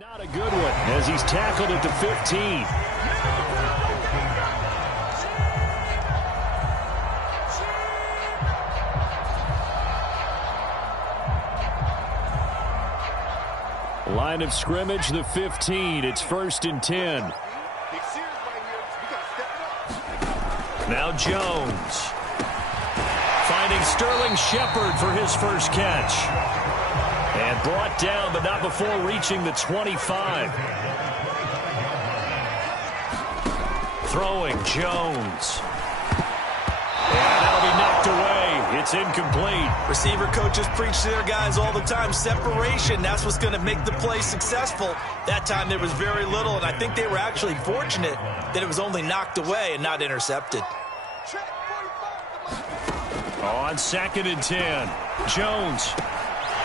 Not a good one as he's tackled at the 15. Line of scrimmage, the 15. It's 1st and 10. Now Jones. Finding Sterling Shepard for his first catch. And brought down, but not before reaching the 25. Throwing Jones. And that'll be knocked away. It's incomplete. Receiver coaches preach to their guys all the time. Separation, that's what's going to make the play successful. That time there was very little, and I think they were actually fortunate that it was only knocked away and not intercepted. On 2nd and 10, Jones.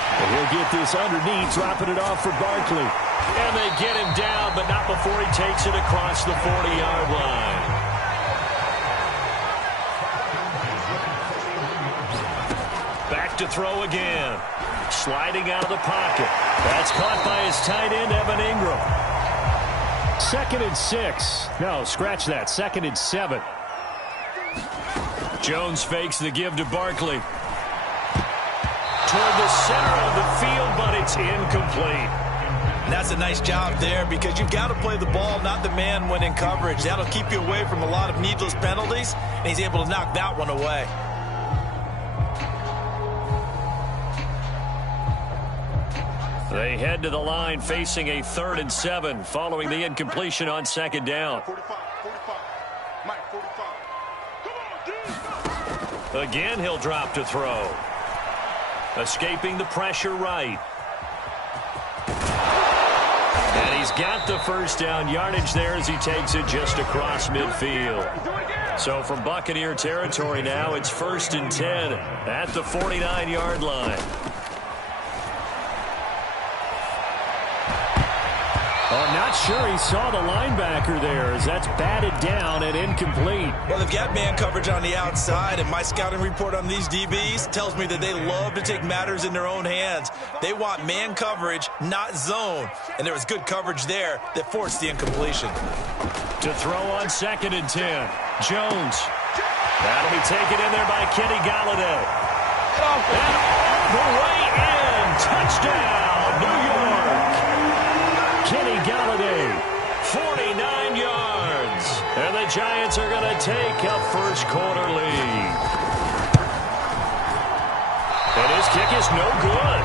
And he'll get this underneath, dropping it off for Barkley. And they get him down, but not before he takes it across the 40-yard line. Back to throw again. Sliding out of the pocket. That's caught by his tight end, Evan Ingram. 2nd and 6. No, scratch that. 2nd and 7. Jones fakes the give to Barkley. Toward the center of the field, but it's incomplete. And that's a nice job there because you've got to play the ball, not the man when in coverage. That'll keep you away from a lot of needless penalties, and he's able to knock that one away. They head to the line facing a 3rd and 7 following the incompletion on 2nd down. Again, he'll drop to throw. Escaping the pressure right. And he's got the first down yardage there as he takes it just across midfield. So from Buccaneer territory now, it's 1st and 10 at the 49-yard line. I'm not sure he saw the linebacker there as that's batted down and incomplete. Well, they've got man coverage on the outside, and my scouting report on these DBs tells me that they love to take matters in their own hands. They want man coverage, not zone, and there was good coverage there that forced the incompletion. To throw on 2nd and 10, Jones. That'll be taken in there by Kenny Galladay. And all the way in. Touchdown, New York. Kenny Galladay, 49 yards. And the Giants are going to take a first-quarter lead. And his kick is no good.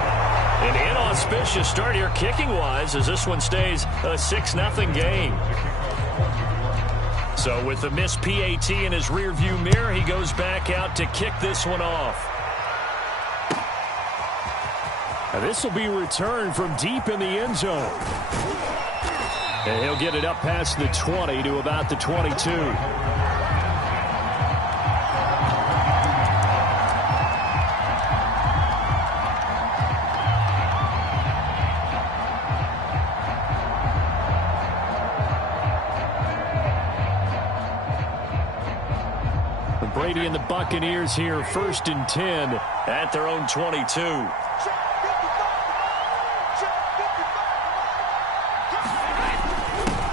An inauspicious start here kicking-wise as this one stays a 6-0 game. So with the missed PAT in his rearview mirror, he goes back out to kick this one off. And this will be returned from deep in the end zone. And he'll get it up past the 20 to about the 22. Brady and the Buccaneers here, 1st and 10 at their own 22.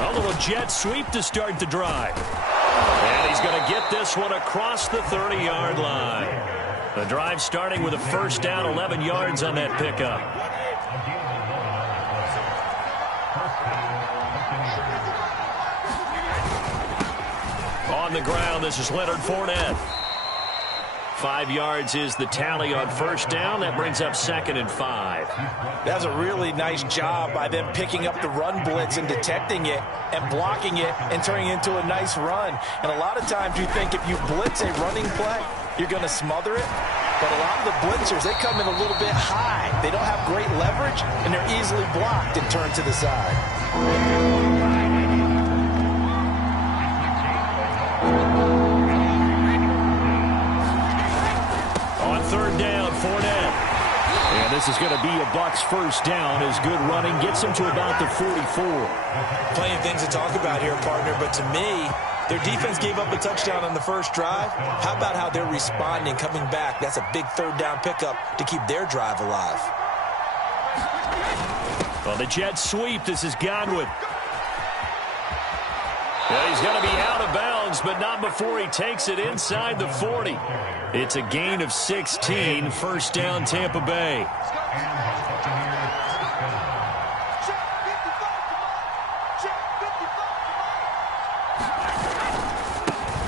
A little jet sweep to start the drive. And he's going to get this one across the 30-yard line. The drive starting with a first down, 11 yards on that pickup. On the ground, this is Leonard Fournette. 5 yards is the tally on first down. That brings up 2nd and 5. That's a really nice job by them picking up the run blitz and detecting it and blocking it and turning it into a nice run. And a lot of times you think if you blitz a running play, you're going to smother it. But a lot of the blitzers, they come in a little bit high. They don't have great leverage, and they're easily blocked and turned to the side. On 3rd down, Fournette. And this is going to be a Bucs first down as good running gets him to about the 44. Plenty of things to talk about here, partner, but to me, their defense gave up a touchdown on the first drive. How about how they're responding, coming back? That's a big 3rd down pickup to keep their drive alive. On the jet sweep, this is Godwin. And he's going to be out of bounds, but not before he takes it inside the 40. It's a gain of 16, first down Tampa Bay.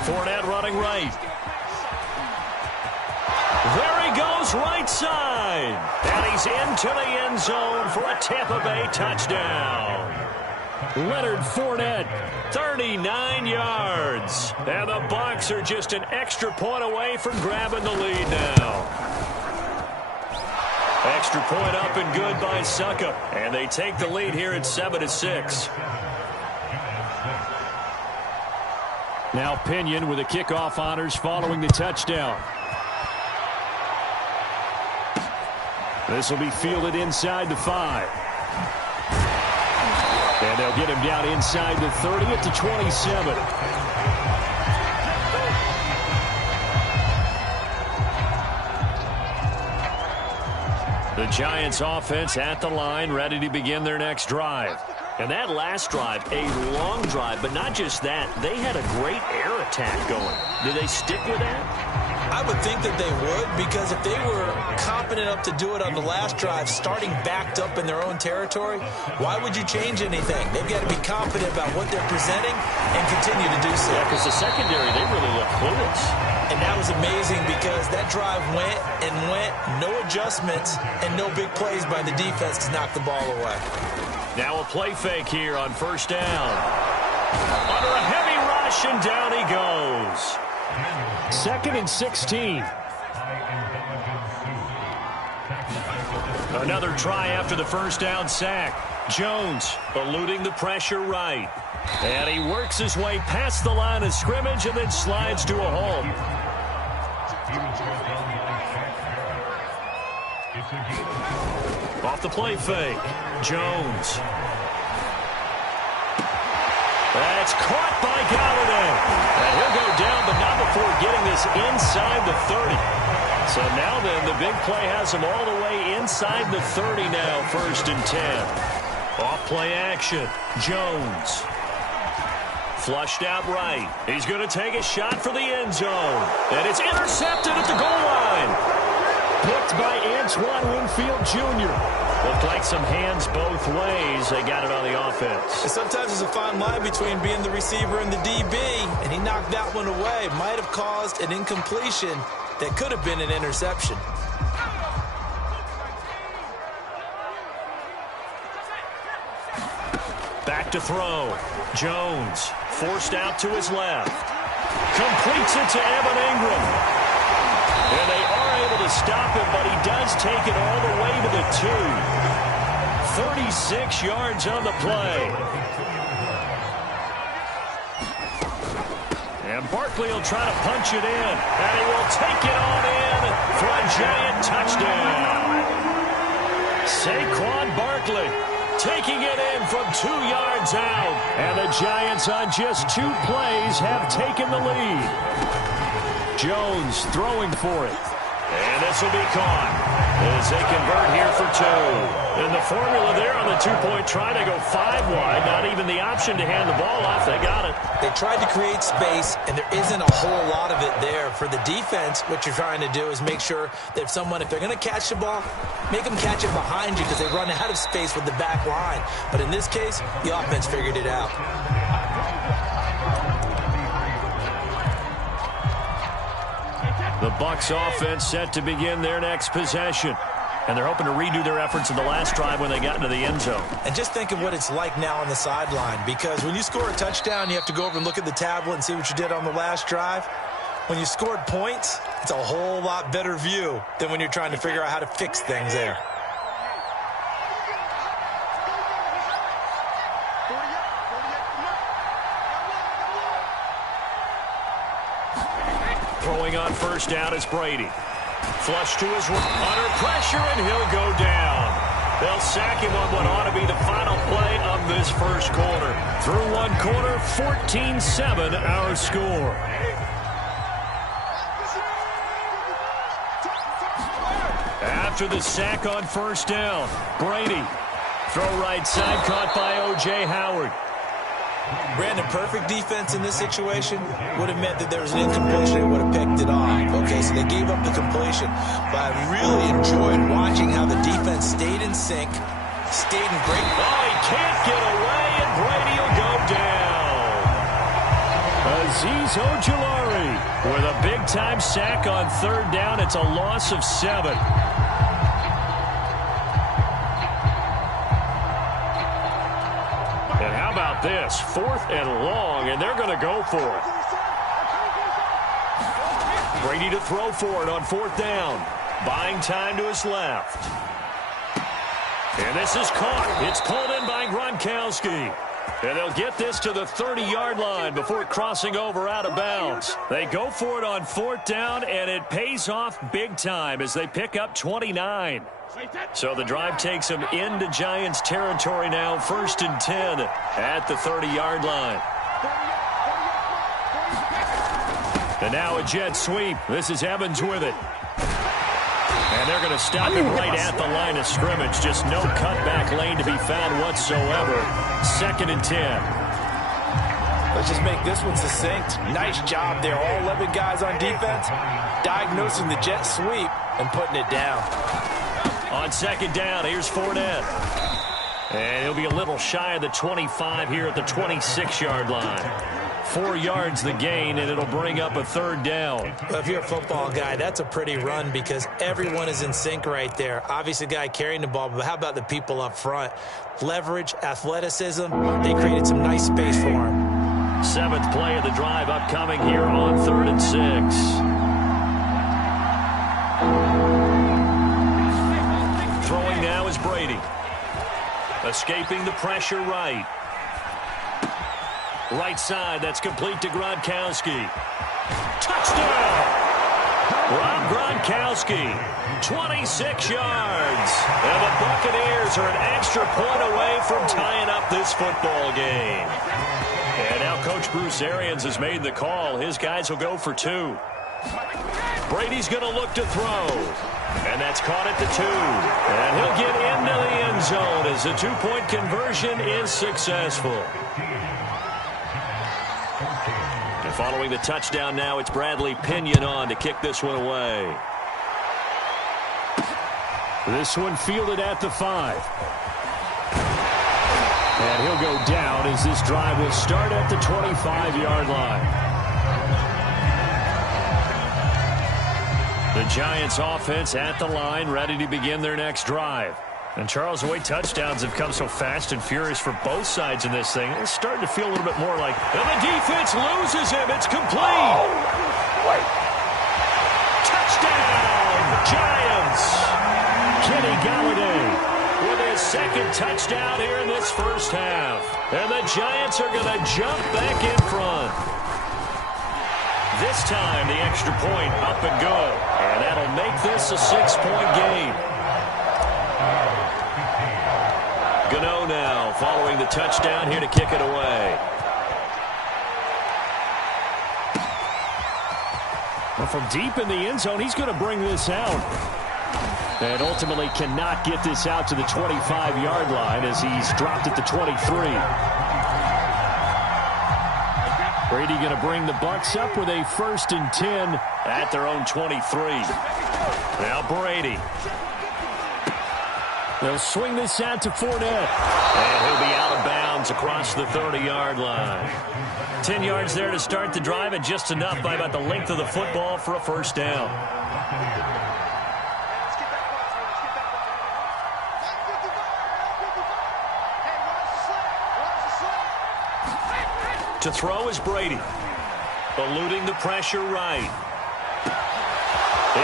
Fournette running right. There he goes, right side. And he's into the end zone for a Tampa Bay touchdown. Leonard Fournette, 39 yards. And the Bucs are just an extra point away from grabbing the lead now. Extra point up and good by Suckup. And they take the lead here at 7-6. Now Pinion with the kickoff honors following the touchdown. This will be fielded inside the 5. And they'll get him down inside the 30 at the 27. The Giants offense at the line, ready to begin their next drive. And that last drive, a long drive, but not just that. They had a great air attack going. Do they stick with that? I would think that they would, because if they were confident enough to do it on the last drive, starting backed up in their own territory, why would you change anything? They've got to be confident about what they're presenting and continue to do so. Yeah, because the secondary, they really look clueless. And that was amazing because that drive went and went, no adjustments, and no big plays by the defense to knock the ball away. Now a play fake here on first down. Under a heavy rush, and down he goes. 2nd and 16. Another try after the first down sack. Jones eluding the pressure right. And he works his way past the line of scrimmage and then slides to a hole. Off the play fake. Jones. That's caught by Galladay. And he'll go down, but not before getting this inside the 30. So now then, the big play has him all the way inside the 30 now, 1st and 10. Off play action. Jones. Flushed out right. He's going to take a shot for the end zone. And it's intercepted at the goal line. Picked by Antoine Winfield Jr. Looked like some hands both ways. They got it on the offense. And sometimes there's a fine line between being the receiver and the DB, and he knocked that one away. Might have caused an incompletion that could have been an interception. Back to throw. Jones forced out to his left. Completes it to Evan Ingram. And they are able to stop him, but he does take it all the way to the 2. 36 yards on the play. And Barkley will try to punch it in. And he will take it on in for a Giant touchdown. Saquon Barkley taking it in from 2 yards out. And the Giants on just 2 plays have taken the lead. Jones throwing for it. And this will be caught as they convert here for 2. And the formula there on the 2-point try, they go 5 wide. Not even the option to hand the ball off. They got it. They tried to create space, and there isn't a whole lot of it there. For the defense, what you're trying to do is make sure that if they're going to catch the ball, make them catch it behind you because they run out of space with the back line. But in this case, the offense figured it out. The Bucs offense set to begin their next possession. And they're hoping to redo their efforts in the last drive when they got into the end zone. And just think of what it's like now on the sideline, because when you score a touchdown, you have to go over and look at the tablet and see what you did on the last drive. When you scored points, it's a whole lot better view than when you're trying to figure out how to fix things there. Throwing on first down is Brady. Flush to his right. Under pressure, and he'll go down. They'll sack him on what ought to be the final play of this first quarter. Through one quarter, 14-7 our score. After the sack on first down, Brady Throw right side, caught by O.J. Howard. Brandon, perfect defense in this situation would have meant that there was an incompletion. They would have picked it off. Okay, so they gave up the completion. But I really enjoyed watching how the defense stayed in sync, stayed in great... Oh, he can't get away, and Brady will go down. Azeez Ojulari with a big-time sack on third down. It's a loss of 7. And how about this? 4th and long, and they're going to go for it. Brady to throw for it on 4th down. Buying time to his left. And this is caught. It's pulled in by Gronkowski. And they'll get this to the 30-yard line before crossing over out of bounds. They go for it on 4th down, and it pays off big time as they pick up 29. So the drive takes them into Giants territory now, 1st and 10 at the 30-yard line. And now a jet sweep. This is Evans with it. And they're going to stop him right at the line of scrimmage. Just no cutback lane to be found whatsoever. 2nd and 10. Let's just make this one succinct. Nice job there. All 11 guys on defense diagnosing the jet sweep and putting it down. On 2nd down, here's Fournette. And he'll be a little shy of the 25 here at the 26-yard line. 4 yards the gain, and it'll bring up a 3rd down. Well, if you're a football guy, that's a pretty run because everyone is in sync right there. Obviously, the guy carrying the ball, but how about the people up front? Leverage, athleticism, they created some nice space for him. 7th play of the drive upcoming here on 3rd and 6. Throwing now is Brady. Escaping the pressure right. Right side, that's complete to Gronkowski. Touchdown! Rob Gronkowski, 26 yards. And the Buccaneers are an extra point away from tying up this football game. And now Coach Bruce Arians has made the call. His guys will go for 2. Brady's going to look to throw. And that's caught at the 2. And he'll get into the end zone as the 2-point conversion is successful. And following the touchdown now, it's Bradley Pinion on to kick this one away. This one fielded at the 5. And he'll go down as this drive will start at the 25-yard line. The Giants offense at the line, ready to begin their next drive. And Charles, the way touchdowns have come so fast and furious for both sides in this thing, it's starting to feel a little bit more like, and the defense loses him. It's complete. Touchdown, Giants. Kenny Galladay with his 2nd touchdown here in this first half. And the Giants are going to jump back in front. This time, the extra point up and good. And that'll make this a 6-point game. Gano now following the touchdown here to kick it away. Well, from deep in the end zone, he's going to bring this out. And ultimately cannot get this out to the 25-yard line as he's dropped at the 23. Brady going to bring the Bucs up with a 1st and 10 at their own 23. Now Brady. They'll swing this out to Fournette. And he'll be out of bounds across the 30-yard line. 10 yards there to start the drive, and just enough by about the length of the football for a 1st down. To throw is Brady. Eluding the pressure right.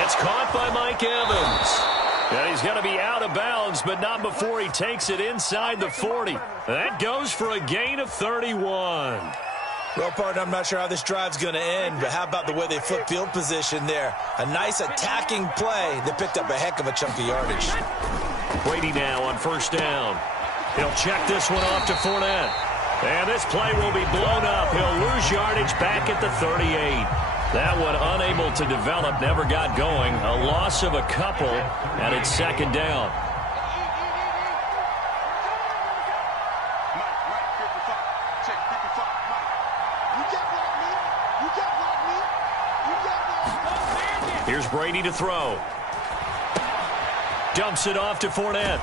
It's caught by Mike Evans. And he's going to be out of bounds, but not before he takes it inside the 40. That goes for a gain of 31. Well, partner, I'm not sure how this drive's going to end, but how about the way they flip field position there? A nice attacking play that picked up a heck of a chunk of yardage. Brady now on 1st down. He'll check this one off to Fournette. And this play will be blown up. He'll lose yardage back at the 38. That one unable to develop, never got going. A loss of a couple, and it's 2nd down. Here's Brady to throw. Dumps it off to Fournette.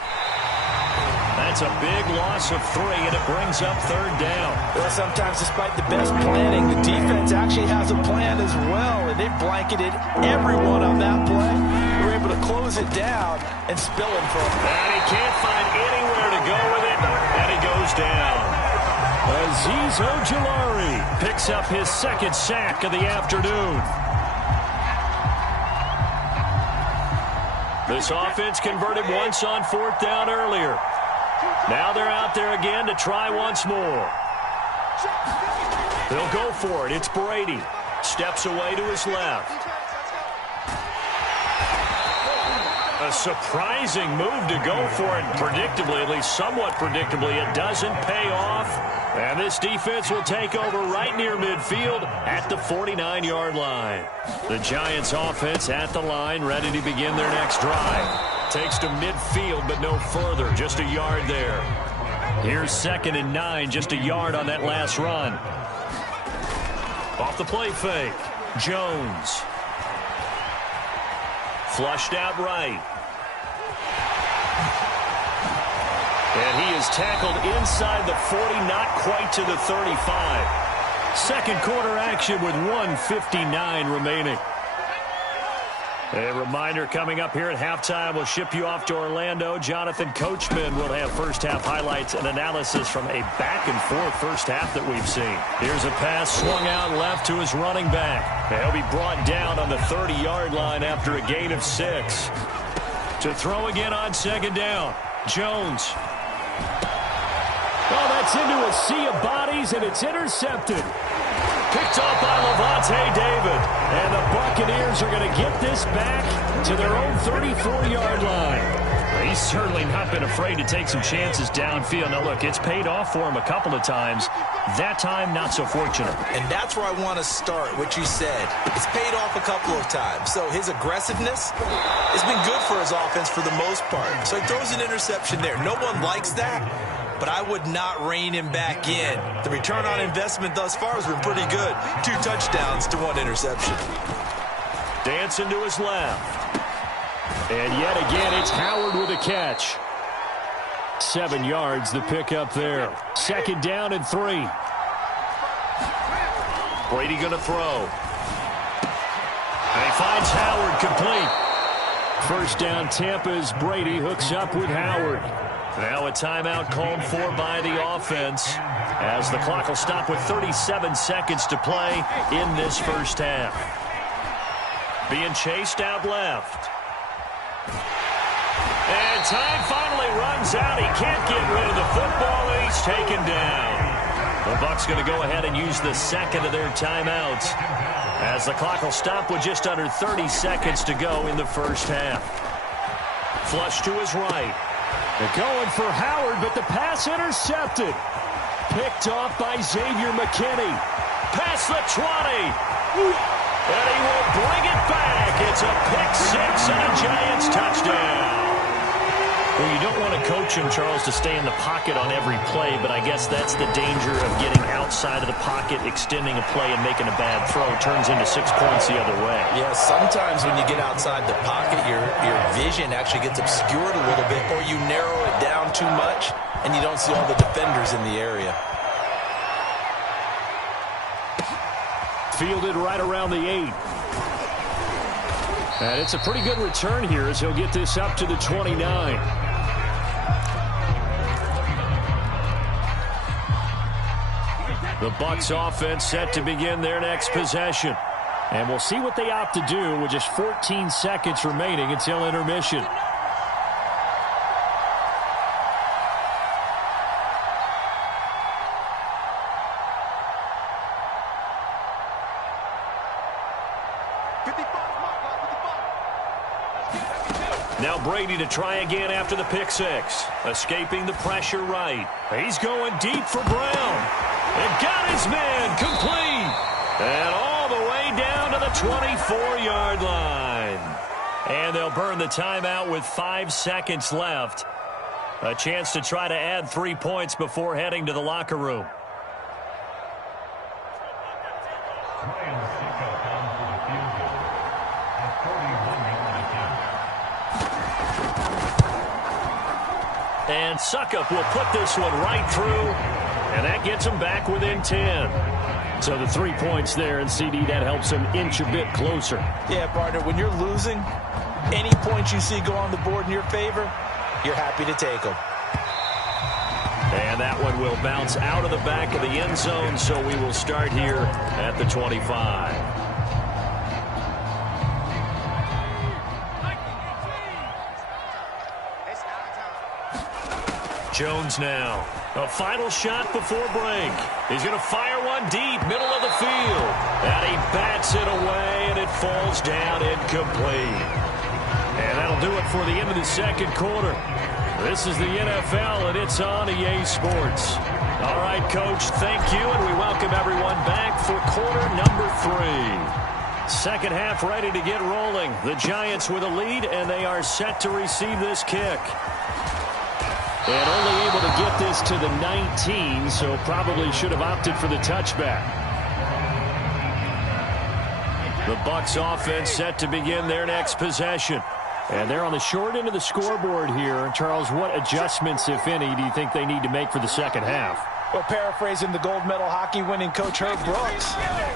That's a big loss of 3, and it brings up 3rd down. Well, sometimes despite the best planning, the defense actually has a plan as well, and they blanketed everyone on that play. They were able to close it down and spill him for him. And he can't find anywhere to go with it, and he goes down. Azeez Ojulari picks up his 2nd sack of the afternoon. This offense converted once on 4th down earlier. Now they're out there again to try once more. They'll go for it. It's Brady. Steps away to his left. A surprising move to go for it. Predictably, at least somewhat predictably, it doesn't pay off. And this defense will take over right near midfield at the 49-yard line. The Giants offense at the line, ready to begin their next drive. Takes to midfield, but no further. Just a yard there. Here's 2nd and 9, just a yard on that last run. Off the play fake. Jones. Flushed out right. And he is tackled inside the 40, not quite to the 35. 2nd quarter action with 1:59 remaining. A reminder coming up here at halftime, we'll ship you off to Orlando. Jonathan Coachman will have first-half highlights and analysis from a back-and-forth first half that we've seen. Here's a pass swung out left to his running back. He'll be brought down on the 30-yard line after a gain of 6. To throw again on 2nd down. Jones. Oh, that's into a sea of bodies, and it's intercepted. Picked off by Levante David. And the Buccaneers are going to get this back to their own 34-yard line. He's certainly not been afraid to take some chances downfield. Now, look, it's paid off for him a couple of times. That time, not so fortunate. And that's where I want to start, what you said. It's paid off a couple of times. So his aggressiveness has been good for his offense for the most part. So he throws an interception there. No one likes that, but I would not rein him back in. The return on investment thus far has been pretty good. 2 touchdowns to 1 interception. Dancing to his left. And yet again, it's Howard with a catch. 7 yards, the pickup there. 2nd down and 3. Brady going to throw. And he finds Howard complete. 1st down, Tampa's Brady hooks up with Howard. Now a timeout called for by the offense as the clock will stop with 37 seconds to play in this first half. Being chased out left. And time finally runs out. He can't get rid of the football, and he's taken down. The Bucs going to go ahead and use the 2nd of their timeouts as the clock will stop with just under 30 seconds to go in the first half. Flush to his right. They're going for Howard, but the pass intercepted. Picked off by Xavier McKinney. Past the 20. And he will bring it back. It's a pick-6 and a Giants touchdown. Well, you don't want to coach him, Charles, to stay in the pocket on every play, but I guess that's the danger of getting outside of the pocket, extending a play, and making a bad throw. Turns into 6 points the other way. Yeah, sometimes when you get outside the pocket, your vision actually gets obscured a little bit, or you narrow it down too much, and you don't see all the defenders in the area. Fielded right around the 8. And it's a pretty good return here as he'll get this up to the 29. The Bucs offense set to begin their next possession. And we'll see what they opt to do with just 14 seconds remaining until intermission. Now Brady to try again after the pick-6. Escaping the pressure right. He's going deep for Brown. And got his man complete. And all the way down to the 24-yard line. And they'll burn the timeout with 5 seconds left. A chance to try to add 3 points before heading to the locker room. And Suckup will put this one right through, and that gets them back within 10. So the 3 points there, and CD, that helps them inch a bit closer. Yeah, partner, when you're losing, any points you see go on the board in your favor, you're happy to take them. And that one will bounce out of the back of the end zone, so we will start here at the 25. Jones now. A final shot before break. He's going to fire one deep, middle of the field. And he bats it away, and it falls down incomplete. And that'll do it for the end of the second quarter. This is the NFL, and it's on EA Sports. All right, Coach, thank you, and we welcome everyone back for quarter number 3. Second half ready to get rolling. The Giants with a lead, and they are set to receive this kick. And only able to get this to the 19, so probably should have opted for the touchback. The Bucs offense set to begin their next possession. And they're on the short end of the scoreboard here. Charles, what adjustments, if any, do you think they need to make for the second half? Well, paraphrasing the gold medal hockey winning coach Herb Brooks,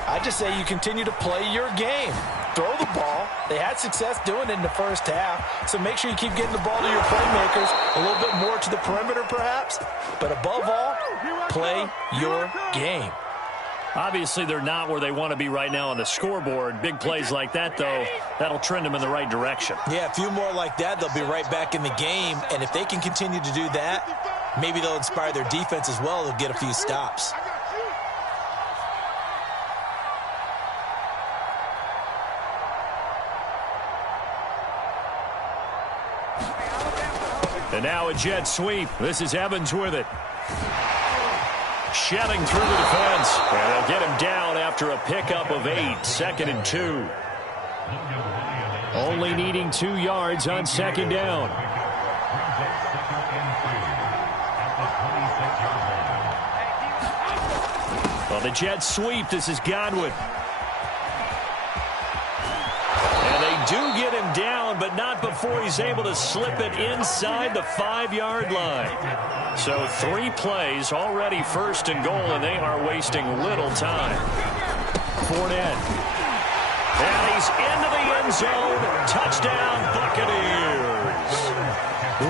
I just say you continue to play your game. Throw the ball. They had success doing it in the first half, so make sure you keep getting the ball to your playmakers, a little bit more to the perimeter perhaps, but above all, play your game. Obviously, they're not where they want to be right now on the scoreboard. Big plays like that, though, that'll trend them in the right direction. Yeah, a few more like that, they'll be right back in the game, and if they can continue to do that, maybe they'll inspire their defense as well. They'll get a few stops. And now a jet sweep. This is Evans with it. Shedding through the defense. And they'll get him down after a pickup of 8. 2nd and 2. Only needing 2 yards on second down. Well, the jet sweep. This is Godwin. And they do get him down, but not before he's able to slip it inside the 5-yard line. So 3 plays, already 1st and goal, and they are wasting little time. Fournette. And he's into the end zone. Touchdown, Buccaneers.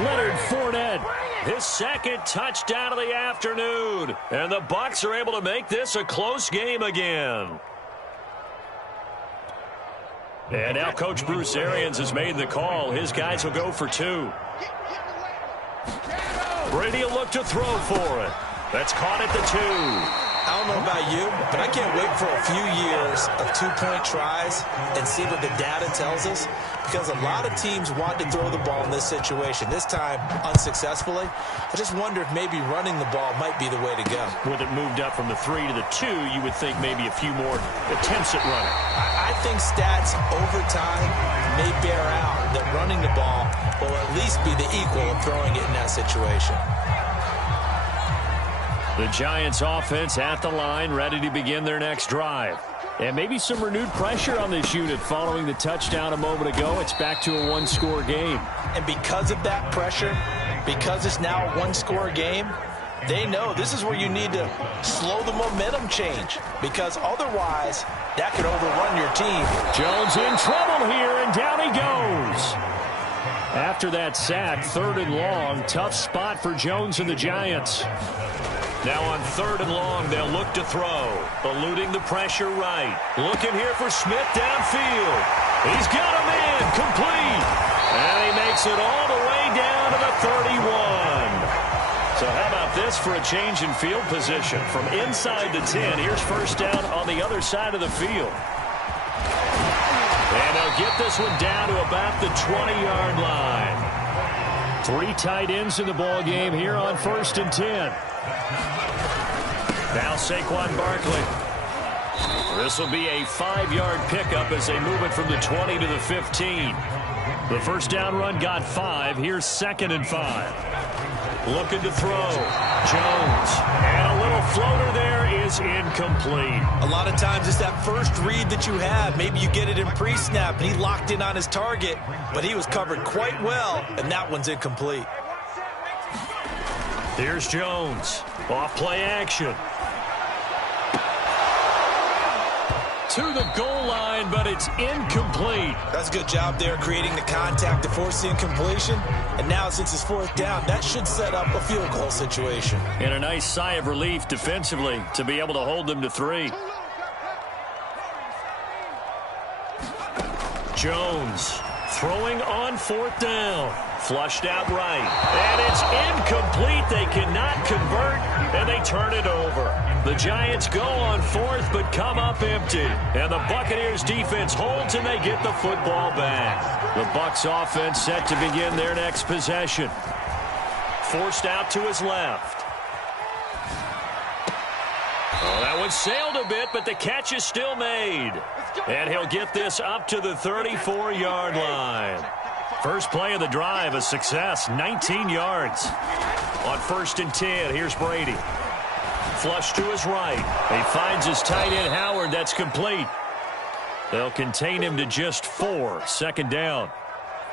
Leonard Fournette, his 2nd touchdown of the afternoon. And the Bucs are able to make this a close game again. And now Coach Bruce Arians has made the call. His guys will go for 2. Brady will look to throw for it. That's caught at the 2. I don't know about you, but I can't wait for a few years of 2-point tries and see what the data tells us, because a lot of teams want to throw the ball in this situation. This time, unsuccessfully. I just wonder if maybe running the ball might be the way to go. With it moved up from the 3 to the 2, you would think maybe a few more attempts at running. I think stats over time may bear out that running the ball will at least be the equal of throwing it in that situation. The Giants offense at the line, ready to begin their next drive. And maybe some renewed pressure on this unit following the touchdown a moment ago. It's back to a 1-score game. And because of that pressure, because it's now a 1-score game, they know this is where you need to slow the momentum change, because otherwise that could overrun your team. Jones in trouble here, and down he goes. After that sack, 3rd and long, tough spot for Jones and the Giants. Now on 3rd and long, they'll look to throw. Eluding the pressure right. Looking here for Smith downfield. He's got him in. Complete. And he makes it all the way down to the 31. So how about this for a change in field position? From inside the 10, here's 1st down on the other side of the field. And they'll get this one down to about the 20-yard line. 3 tight ends in the ball game here on 1st and 10. Now Saquon Barkley. This will be a 5-yard pickup as they move it from the 20 to the 15. The 1st down run got 5. Here's 2nd and 5. Looking to throw. Jones. And a little floater there is incomplete. A lot of times it's that first read that you have. Maybe you get it in pre-snap, and he locked in on his target, but he was covered quite well, and that one's incomplete. Here's Jones. Off-play action. To the goal line, but it's incomplete. That's a good job there, creating the contact to force the incompletion. And now, since it's fourth down, that should set up a field goal situation. And a nice sigh of relief defensively to be able to hold them to 3. Jones throwing on fourth down. Flushed out right. And it's incomplete. They cannot convert, and they turn it over. The Giants go on fourth, but come up empty. And the Buccaneers defense holds, and they get the football back. The Bucs offense set to begin their next possession. Forced out to his left. Oh, that one sailed a bit, but the catch is still made. And he'll get this up to the 34-yard line. First play of the drive, a success, 19 yards. On 1st and 10, here's Brady. Flush to his right. He finds his tight end, Howard. That's complete. They'll contain him to just 4. Second down.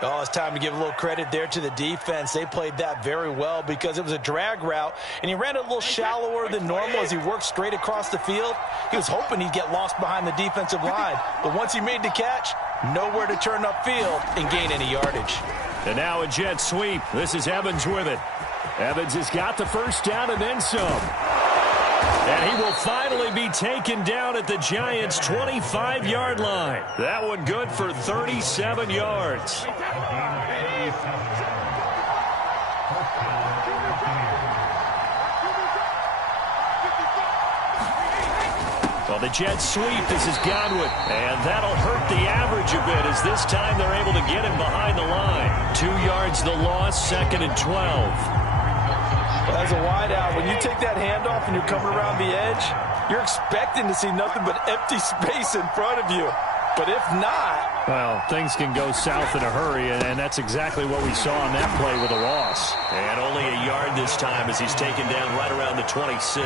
Oh, it's time to give a little credit there to the defense. They played that very well because it was a drag route, and he ran it a little shallower than normal as he worked straight across the field. He was hoping he'd get lost behind the defensive line, but once he made the catch, nowhere to turn upfield and gain any yardage. And now a jet sweep. This is Evans with it. Evans has got the first down and then some. And he will finally be taken down at the Giants' 25-yard line. That one good for 37 yards. Well, the jet sweep, this is Godwin. And that'll hurt the average a bit as this time they're able to get him behind the line. 2 yards the loss, 2nd and 12. As a wideout, when you take that handoff and you're coming around the edge, you're expecting to see nothing but empty space in front of you. But if not... Well, things can go south in a hurry, and that's exactly what we saw on that play with a loss. And only a yard this time as he's taken down right around the 26.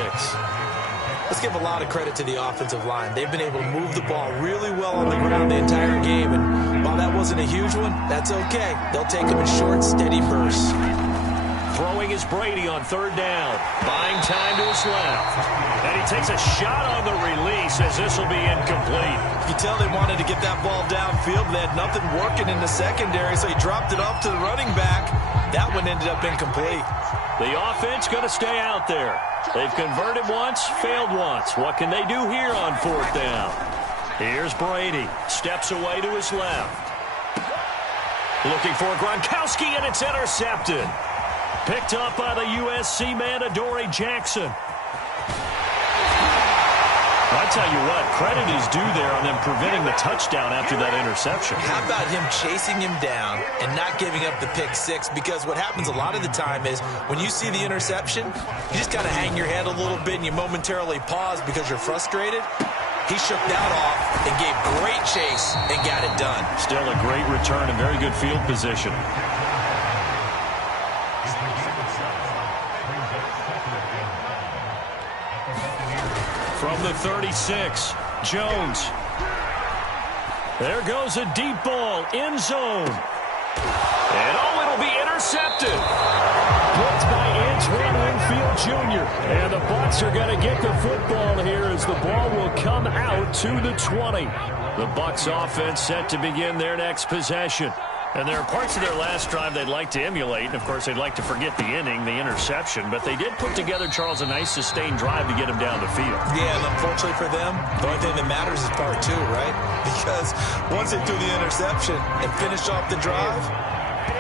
Let's give a lot of credit to the offensive line. They've been able to move the ball really well on the ground the entire game. And while that wasn't a huge one, that's okay. They'll take them in short, steady bursts. Throwing is Brady on 3rd down. Buying time to his left. And he takes a shot on the release as this will be incomplete. You tell they wanted to get that ball downfield. They had nothing working in the secondary, so he dropped it off to the running back. That one ended up incomplete. The offense going to stay out there. They've converted once, failed once. What can they do here on 4th down? Here's Brady. Steps away to his left. Looking for Gronkowski, and it's intercepted. Picked up by the USC man, Adoree Jackson. I tell you what, credit is due there on them preventing the touchdown after that interception. How about him chasing him down and not giving up the pick 6? Because what happens a lot of the time is when you see the interception, you just kind of hang your head a little bit and you momentarily pause because you're frustrated. He shook that off and gave great chase and got it done. Still a great return and very good field position. From the 36, Jones. There goes a deep ball, end zone. And oh, it'll be intercepted. Blitz by Antoine Winfield Jr. And the Bucs are going to get the football here as the ball will come out to the 20. The Bucs offense set to begin their next possession. And there are parts of their last drive they'd like to emulate. And, of course, they'd like to forget the inning, the interception. But they did put together, Charles, a nice sustained drive to get him down the field. Yeah, and unfortunately for them, the only thing that matters is part 2, right? Because once they threw the interception and finished off the drive,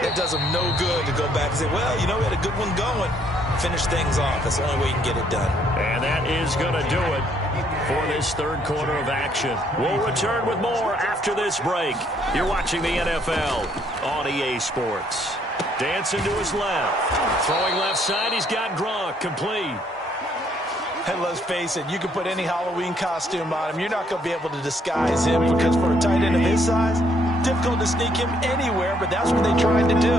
it does them no good to go back and say, well, you know, we had a good one going. Finish things off. That's the only way you can get it done. And that is going to do it for this 3rd quarter of action. We'll return with more after this break. You're watching the NFL on EA Sports. Dancing to his left. Throwing left side, he's got Gronk complete. And let's face it, you can put any Halloween costume on him. You're not going to be able to disguise him because for a tight end of his size, difficult to sneak him anywhere, but that's what they tried to do.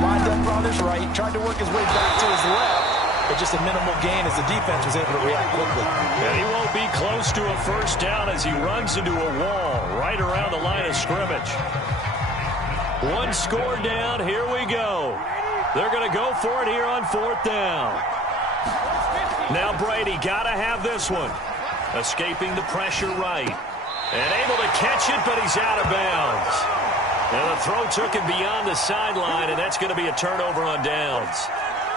Lined up on his right, tried to work his way back to his left, but just a minimal gain as the defense was able to react quickly. And he won't be close to a first down as he runs into a wall right around the line of scrimmage. One score down. Here we go. They're going to go for it here on fourth down. Now Brady got to have this one. Escaping the pressure right. And able to catch it, but he's out of bounds. And the throw took him beyond the sideline, and that's going to be a turnover on downs.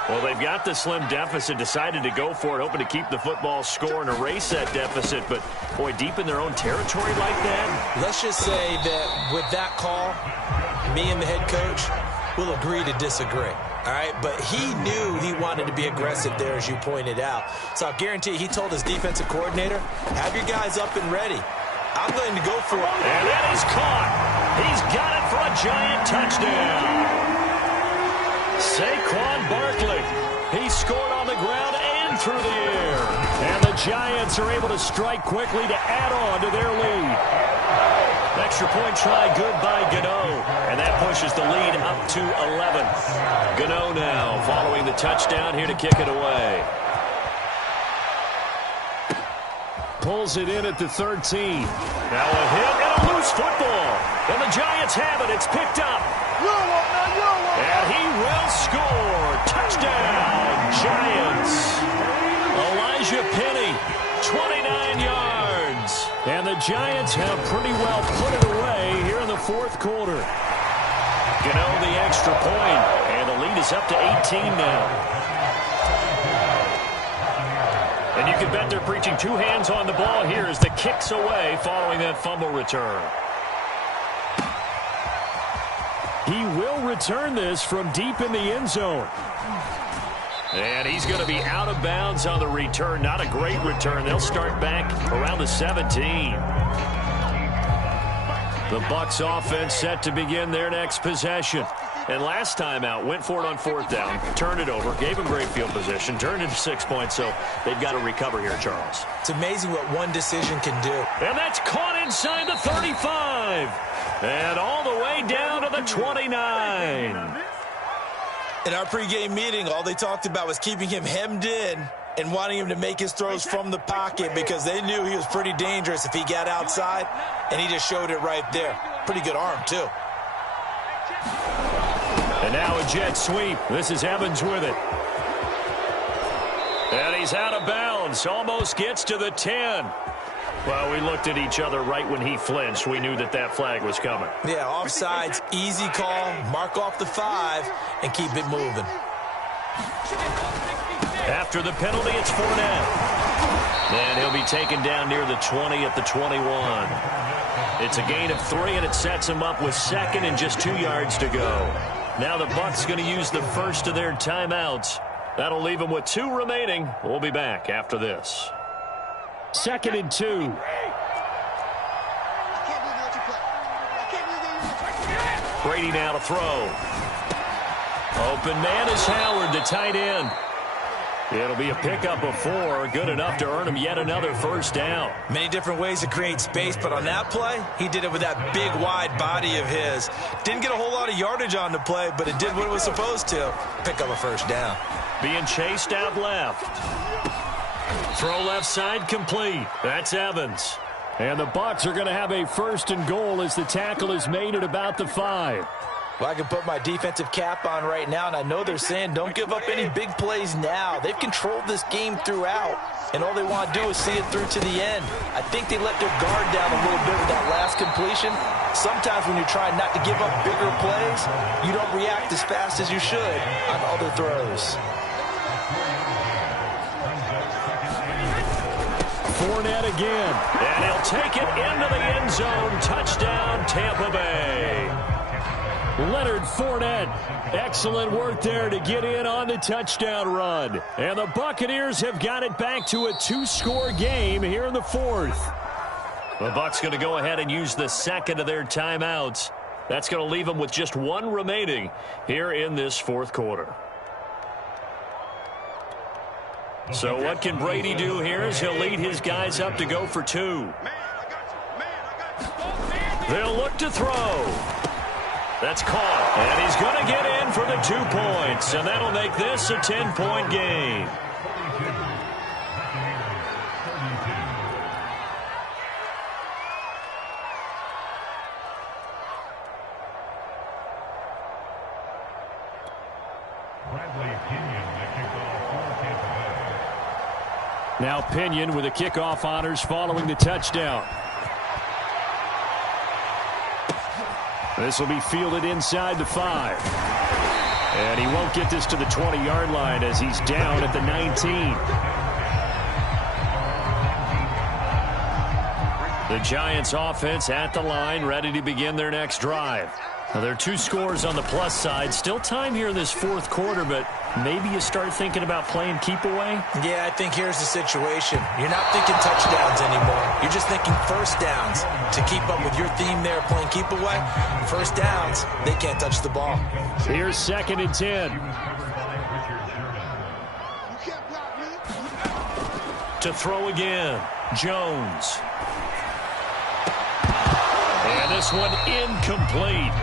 Well, they've got the slim deficit, decided to go for it, hoping to keep the football score and erase that deficit. But, boy, deep in their own territory like that. Let's just say that with that call, me and the head coach will agree to disagree. All right, but he knew he wanted to be aggressive there, as you pointed out. So I'll guarantee he told his defensive coordinator, have your guys up and ready. I'm going to go for it. And that is caught. He's got it for a giant touchdown. Saquon Barkley. He scored on the ground and through the air. And the Giants are able to strike quickly to add on to their lead. Extra point try good by Gano. And that pushes the lead up to 11. Gano now following the touchdown here to kick it away. Pulls it in at the 13. Now a hit and a loose football. And the Giants have it. It's picked up. And he will score. Touchdown, Giants. Elijah Penny, 29 yards. And the Giants have pretty well put it away here in the fourth quarter. Gano the extra point. And the lead is up to 18 now. And you can bet they're preaching two hands on the ball here as the kick's away following that fumble return. He will return this from deep in the end zone. And he's going to be out of bounds on the return. Not a great return. They'll start back around the 17. The Bucs offense set to begin their next possession. And last time out, went for it on fourth down, turned it over, gave him great field position, turned it to 6 points, so they've got to recover here, Charles. It's amazing what one decision can do. And that's caught inside the 35. And all the way down to the 29. In our pregame meeting, all they talked about was keeping him hemmed in and wanting him to make his throws from the pocket because they knew he was pretty dangerous if he got outside, and he just showed it right there. Pretty good arm, too. And now a jet sweep. This is Evans with it. And he's out of bounds. Almost gets to the 10. Well, we looked at each other right when he flinched. We knew that that flag was coming. Yeah, offsides, easy call. Mark off the 5 and keep it moving. After the penalty, it's Fournette. And he'll be taken down near the 20 at the 21. It's a gain of 3, and it sets him up with second and just 2 yards to go. Now the Bucs going to use the first of their timeouts. That'll leave them with 2 remaining. We'll be back after this. 2nd and 2. Brady now to throw. Open man is Howard, the tight end. It'll be a pickup of 4, good enough to earn him yet another first down. Many different ways to create space, but on that play, he did it with that big, wide body of his. Didn't get a whole lot of yardage on the play, but it did what it was supposed to. Pick up a first down. Being chased out left. Throw left side complete. That's Evans. And the Bucs are going to have a 1st and goal as the tackle is made at about the 5. Well, I can put my defensive cap on right now, and I know they're saying don't give up any big plays now. They've controlled this game throughout, and all they want to do is see it through to the end. I think they let their guard down a little bit with that last completion. Sometimes when you're trying not to give up bigger plays, you don't react as fast as you should on other throws. Fournette again, and he'll take it into the end zone. Touchdown, Tampa Bay. Leonard Fournette, excellent work there to get in on the touchdown run. And the Buccaneers have got it back to a 2-score game here in the 4th. The Bucs going to go ahead and use the second of their timeouts. That's going to leave them with just 1 remaining here in this 4th quarter. So what can Brady do here as he'll lead his guys up to go for 2. They'll look to throw. That's caught. And he's going to get in for the 2 points. And that'll make this a 10-point game. Now Pinion with the kickoff honors following the touchdown. This will be fielded inside the 5. And he won't get this to the 20-yard line as he's down at the 19. The Giants offense at the line, ready to begin their next drive. Now, there are 2 scores on the plus side. Still time here in this 4th quarter, but maybe you start thinking about playing keep away? Yeah, I think here's the situation. You're not thinking touchdowns anymore. You're just thinking first downs. To keep up with your theme there, playing keep away, first downs, they can't touch the ball. Here's 2nd and 10. To throw again, Jones. And this one incomplete.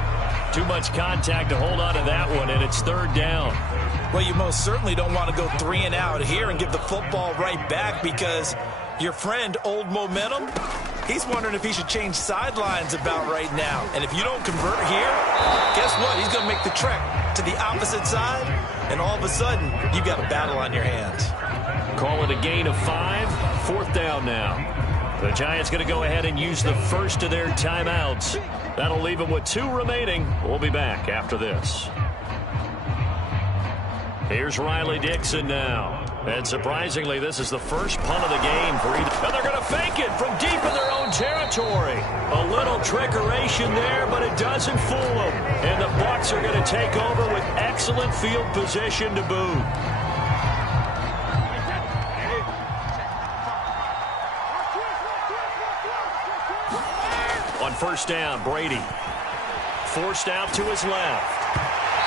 Too much contact to hold on to that one, and it's 3rd down. Well, you most certainly don't want to go 3 and out here and give the football right back because your friend, Old Momentum, he's wondering if he should change sidelines about right now. And if you don't convert here, guess what? He's going to make the trek to the opposite side, and all of a sudden, you've got a battle on your hands. Call it a gain of 5, 4th down now. The Giants going to go ahead and use the first of their timeouts. That'll leave them with 2 remaining. We'll be back after this. Here's Riley Dixon now. And surprisingly, this is the first punt of the game for either. And they're going to fake it from deep in their own territory. A little trickeration there, but it doesn't fool them. And the Bucs are going to take over with excellent field position to boot. On 1st down, Brady. Forced out to his left.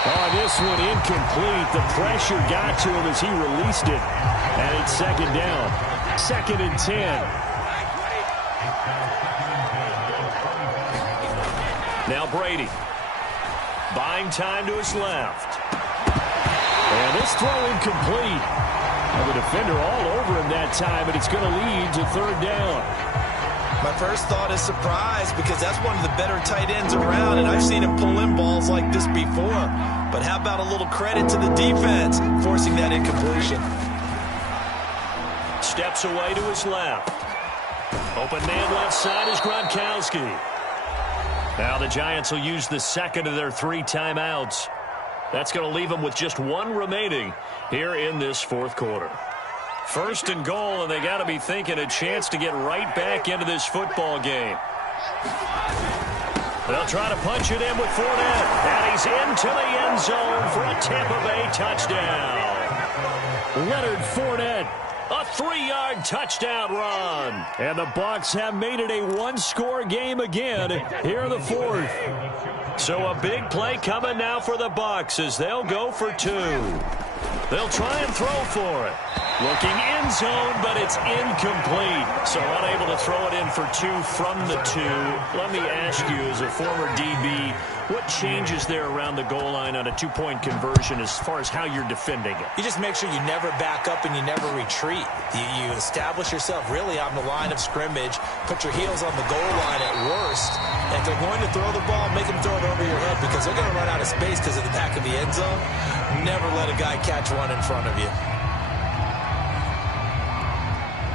Oh, this one incomplete. The pressure got to him as he released it. And it's 2nd down. 2nd and 10. Now Brady. Buying time to his left. And this throw incomplete. And the defender all over him that time, but it's going to lead to 3rd down. My first thought is surprise because that's one of the better tight ends around, and I've seen him pull in balls like this before. But how about a little credit to the defense forcing that incompletion? Steps away to his left. Open man left side is Gronkowski. Now the Giants will use the 2nd of their 3 timeouts. That's going to leave them with just 1 remaining here in this 4th quarter. 1st and goal, and they got to be thinking a chance to get right back into this football game. They'll try to punch it in with Fournette, and he's into the end zone for a Tampa Bay touchdown. Leonard Fournette, a 3-yard touchdown run. And the Bucs have made it a 1-score game again here in the 4th. So a big play coming now for the Bucs as they'll go for 2. They'll try and throw for it. Looking end zone, but it's incomplete. So unable to throw it in for 2 from the 2. Let me ask you, as a former DB, what changes there around the goal line on a 2-point conversion as far as how you're defending it? You just make sure you never back up and you never retreat. You establish yourself really on the line of scrimmage, put your heels on the goal line at worst. And if they're going to throw the ball, make them throw it over your head because they're going to run out of space because of the back of the end zone. Never let a guy catch one in front of you.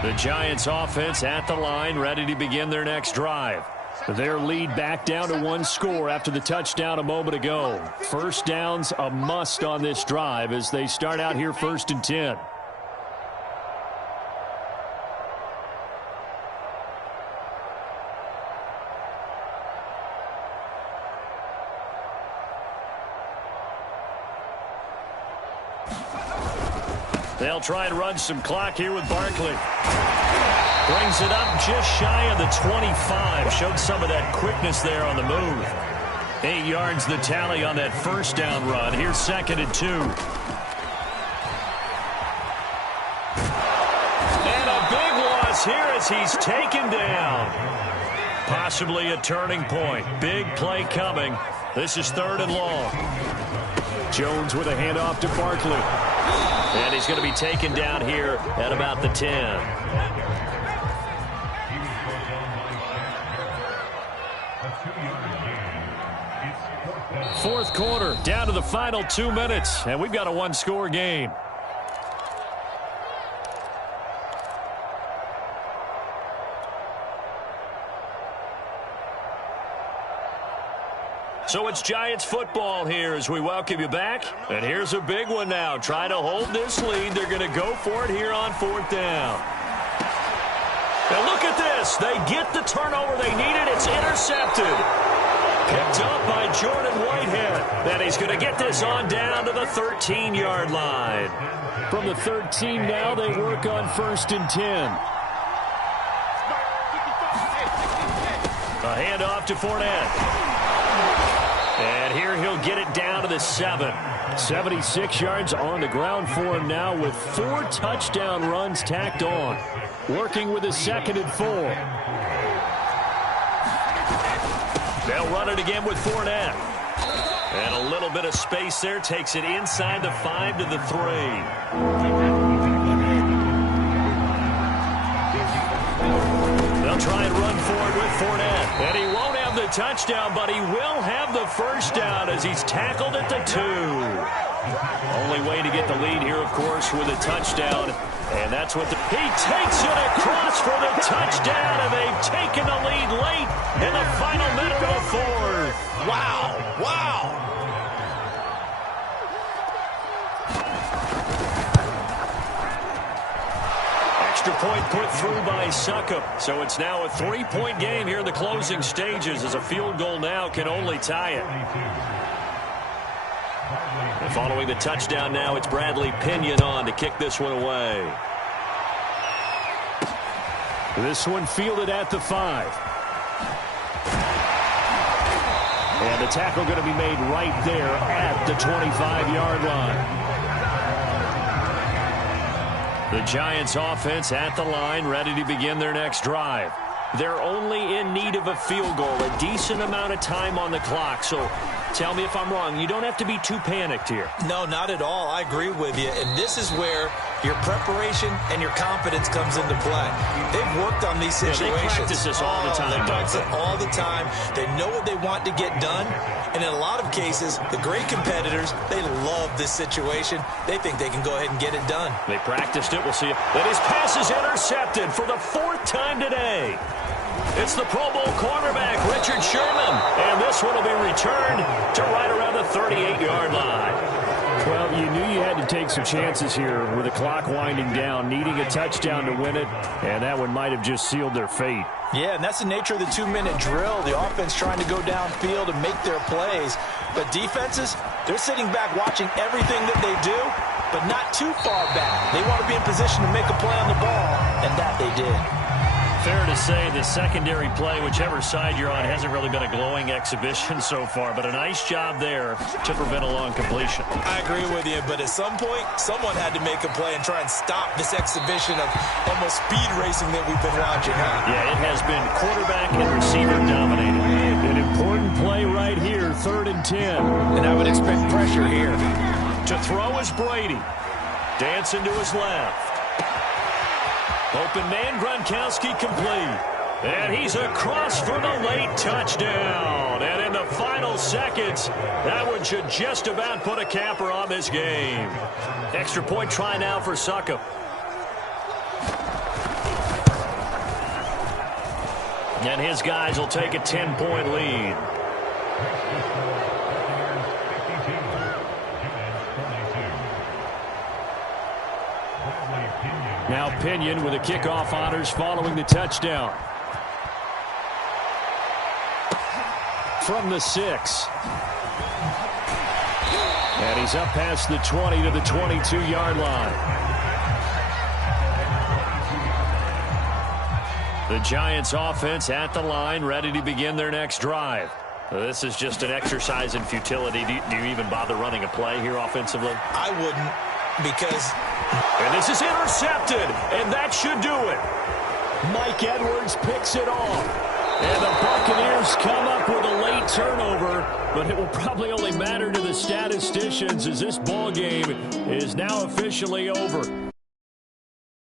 The Giants offense at the line, ready to begin their next drive. Their lead back down to 1 score after the touchdown a moment ago. 1st down's a must on this drive as they start out here 1st and 10. They'll try and run some clock here with Barkley. Brings it up just shy of the 25. Showed some of that quickness there on the move. 8 yards the tally on that 1st down run. Here's 2nd and 2. And a big loss here as he's taken down. Possibly a turning point. Big play coming This is 3rd and long. Jones with a handoff to Barkley. And he's going to be taken down here at about the 10. Fourth quarter, down to the final 2 minutes, and we've got a one-score game. So it's Giants football here as we welcome you back. And here's a big one now. Trying to hold this lead. They're going to go for it here on 4th down. Now look at this. They get the turnover they needed. It's intercepted. Picked up by Jordan Whitehead. And he's going to get this on down to the 13-yard line. From the 13 now, they work on 1st and 10. A handoff to Fournette. And here he'll get it down to the 7. 76 yards on the ground for him now with 4 touchdown runs tacked on. Working with a 2nd and 4. They'll run it again with Fournette. And a little bit of space there. Takes it inside the 5 to the 3. They'll try and run forward with Fournette. And he won't have the touchdown, but he will have the first down as he's tackled at the 2. Only way to get the lead here, of course, with a touchdown. And that's what he takes it across for the touchdown, and they've taken the lead late in the final minute of the 4th. Wow. Wow. Extra point put through by Succop. So it's now a 3-point game here in the closing stages as a field goal now can only tie it. And following the touchdown now, it's Bradley Pinion on to kick this one away. This one fielded at the 5. And the tackle going to be made right there at the 25-yard line. The Giants offense at the line, ready to begin their next drive. They're only in need of a field goal, a decent amount of time on the clock. So tell me if I'm wrong. You don't have to be too panicked here. No, not at all. I agree with you. And this is where your preparation and your confidence comes into play. They've worked on these situations. Yeah, they practice this all the time. They practice it all the time. They know what they want to get done. And in a lot of cases, the great competitors, they love this situation. They think they can go ahead and get it done. They practiced it. We'll see. And his pass is intercepted for the 4th time today. It's the Pro Bowl cornerback, Richard Sherman. And this one will be returned to right around the 38-yard line. Well, you knew you had to take some chances here with the clock winding down, needing a touchdown to win it, and that one might have just sealed their fate. Yeah, and that's the nature of the 2-minute drill. The offense trying to go downfield and make their plays. But defenses, they're sitting back watching everything that they do, but not too far back. They want to be in position to make a play on the ball, and that they did. Fair to say the secondary play, whichever side you're on, hasn't really been a glowing exhibition so far, but a nice job there to prevent a long completion. I agree with you, but at some point, someone had to make a play and try and stop this exhibition of almost speed racing that we've been watching. Huh? Yeah, it has been quarterback and receiver dominated. An important play right here, 3rd and 10. And I would expect pressure here. To throw is Brady. Dancing to his left. Open man, Gronkowski complete. And he's across for the late touchdown. And in the final seconds, that one should just about put a capper on this game. Extra point try now for Succop. And his guys will take a 10-point lead. Now Pinion with the kickoff honors following the touchdown. From the 6. And he's up past the 20 to the 22-yard line. The Giants offense at the line, ready to begin their next drive. This is just an exercise in futility. Do you even bother running a play here offensively? I wouldn't, because... And this is intercepted, and that should do it. Mike Edwards picks it off. And the Buccaneers come up with a late turnover, but it will probably only matter to the statisticians as this ball game is now officially over.